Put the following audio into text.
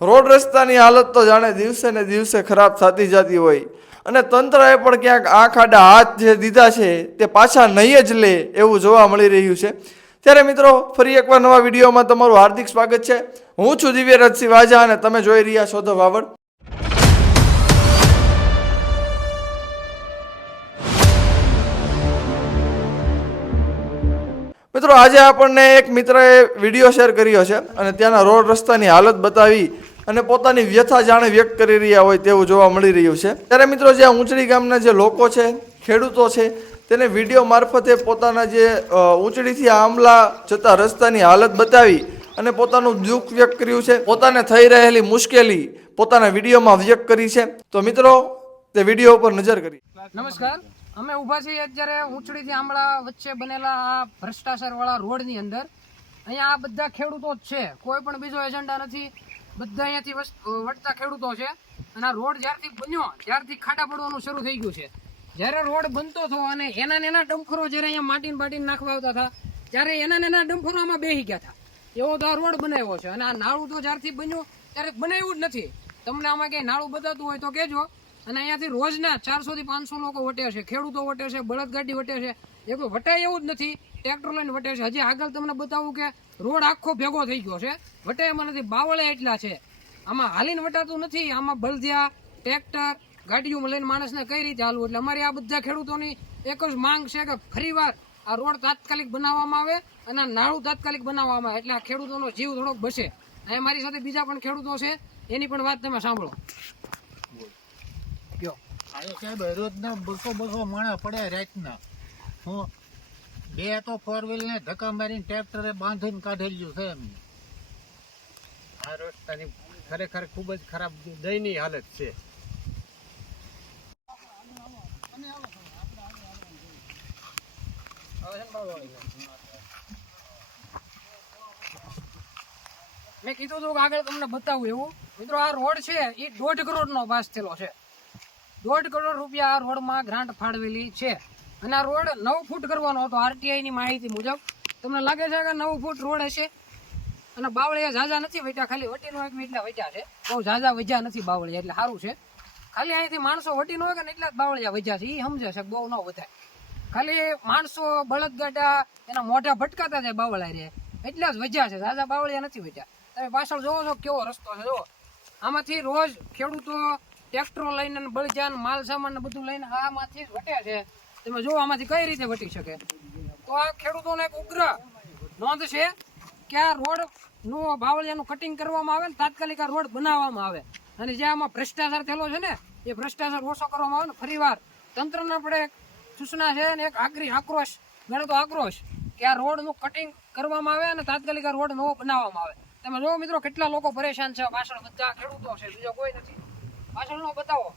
Road રસ્તાની હાલત તો જાણે દિવસે ને દિવસે ખરાબ થતી જતી હોય. અને તંત્રએ પણ ક્યાંક આ ખાડા હાથ જે દીધા છે તે પાછા નહીં જ લે એવું જોવા મળી રહ્યું છે. ત્યારે મિત્રો, ફરી એકવાર નવા વિડીયોમાં તમારું હાર્દિક સ્વાગત છે. હું છું દિવ્યરથસિંહ વાજા અને તમે જોઈ રહ્યા છો ધ વાવડ મિત્રો, આજે આપણને એક મિત્રએ વીડિયો શેર કર્યો છે અને ત્યાંના રોડ રસ્તાની હાલત બતાવી અને પોતાની વ્યથા જાણે વ્યક્ત કરી રહ્યા હોય તેવું જોવા મળી રહ્યું છે. ત્યારે મિત્રો, જે આ ઊંચડી ગામના જે લોકો છે, ખેડૂતો છે, તેને વીડિયો મારફતે પોતાના જે ઊંચડીથી આંબલા જતા રસ્તાની હાલત બતાવી અને પોતાનું દુઃખ વ્યક્ત કર્યું છે. પોતાને થઈ રહેલી મુશ્કેલી પોતાના વિડીયોમાં વ્યક્ત કરી છે. તો મિત્રો તે વીડિયો ઉપર નજર કરી. નમસ્કાર. અમે ઊભા છીએ અત્યારે ઊંચડીથી આંબળા વચ્ચે બનેલા આ ભ્રષ્ટાચાર વાળા રોડની અંદર. અહીંયા આ બધા ખેડૂતો જ છે. કોઈ પણ બીજો એજન્ડા નથી. બધા અહીંયાથી વટતા ખેડૂતો છે. અને આ રોડ જ્યારથી બન્યો, ત્યારથી ખાડા પડવાનું શરૂ થઈ ગયું છે. જ્યારે રોડ બનતો હતો અને એના ને એના ડમ્ફરો જ્યારે અહીંયા માટી બાટીને નાખવા આવતા હતા, ત્યારે એના ને એના ડમ્ફરો આમાં બેસી ગયા હતા. એવો તો આ રોડ બનાવ્યો છે. અને આ નાળું તો જ્યારથી બન્યું, ત્યારે બનાવ્યું જ નથી. તમને આમાં ક્યાંય નાળું બતાવતું હોય તો કહેજો. અને અહીંયાથી રોજના ચારસો થી પાંચસો લોકો વટે છે, ખેડૂતો વટે છે, બળદગાડી વટે છે. એ કોઈ વટાય એવું જ નથી, ટ્રેક્ટર લઈને વટે છે. હજી આગળ તમને બતાવું કે રોડ આખો ભેગો થઈ ગયો છે. વટે એમાં નથી, બાવળે એટલા છે. આમાં હાલીને વટાતું નથી, આમાં બળધિયા ટ્રેક્ટર, ગાડીઓ લઈને માણસને કઈ રીતે હાલવું? એટલે અમારી આ બધા ખેડૂતોની એક જ માંગ છે કે ફરીવાર આ રોડ તાત્કાલિક બનાવવામાં આવે અને નાળું તાત્કાલિક બનાવવામાં આવે. એટલે આ ખેડૂતોનો જીવ થોડોક બસે અહીંયા મારી સાથે બીજા પણ ખેડૂતો છે, એની પણ વાત તમે સાંભળો. હું બે તો ફોર વ્હીલ ને ધક્કા મારીને ટ્રેક્ટરે બાંધીને કાઢેલું આ રસ્તાની ખરેખર ખૂબ જ ખરાબ દયનીય હાલત મેં કીધું હતું કે આગળ તમને બતાવું એવું. મિત્રો, આ રોડ છે એ દોઢ કરોડનો પાસ થયેલો છે. દોઢ કરોડ રૂપિયા આ રોડમાં ગ્રાન્ટ ફાળવેલી છે. અને આ રોડ નવ ફૂટ કરવાનો હતો આરટીઆઈની માહિતી મુજબ. તમને લાગે છે કે નવ ફૂટ રોડ હશે? અને બાવળિયા ઝાઝા નથી વટ્યા ખાલી વટીનો એક એટલા વટ્યા છે. બહુ ઝાઝા વજ્યા નથી બાવળિયા, એટલે સારું છે. ખાલી અહીંથી માણસો વટીનો હોય કે ને એટલા જ બાવળિયા વજ્યા છે. એ સમજે છે બહુ ન વધાય ખાલી માણસો બળદગાટા એના મોઢા ભટકાતા જાય બાવળા રે. એટલા જ વજ્યા છે. ઝાઝા બાવળિયા નથી વજ્યા તમે પાછળ જોવો છો કેવો રસ્તો છે જો આમાંથી રોજ ખેડૂતો ટ્રેક્ટરો લઈને બળજાન માલ સામાન ને બધું લઈને આમાંથી જ વટે છે. તમે જો આમાંથી કઈ રીતે વટી શકે. તો આ ખેડૂતોને એક ઉગ્ર નોંધ છે કે આ રોડનું બાવળિયાનું કટિંગ કરવામાં આવે ને તાત્કાલિક આ રોડ બનાવવામાં આવે. અને જે આમાં ભ્રષ્ટાચાર થયેલો છે ને, એ ભ્રષ્ટાચાર ઓછો કરવામાં આવે ને ફરીવાર તંત્રને આપણે સૂચના છે ને, એક આગ્રી આક્રોશ ગણે તો આક્રોશ કે આ રોડનું કટિંગ કરવામાં આવે અને તાત્કાલિક આ રોડ નવો બનાવવામાં આવે. તમે જો મિત્રો, કેટલા લોકો પરેશાન છે પાછળ બધા ખેડૂતો છે, બીજો કોઈ નથી. પાછળનો બતાવો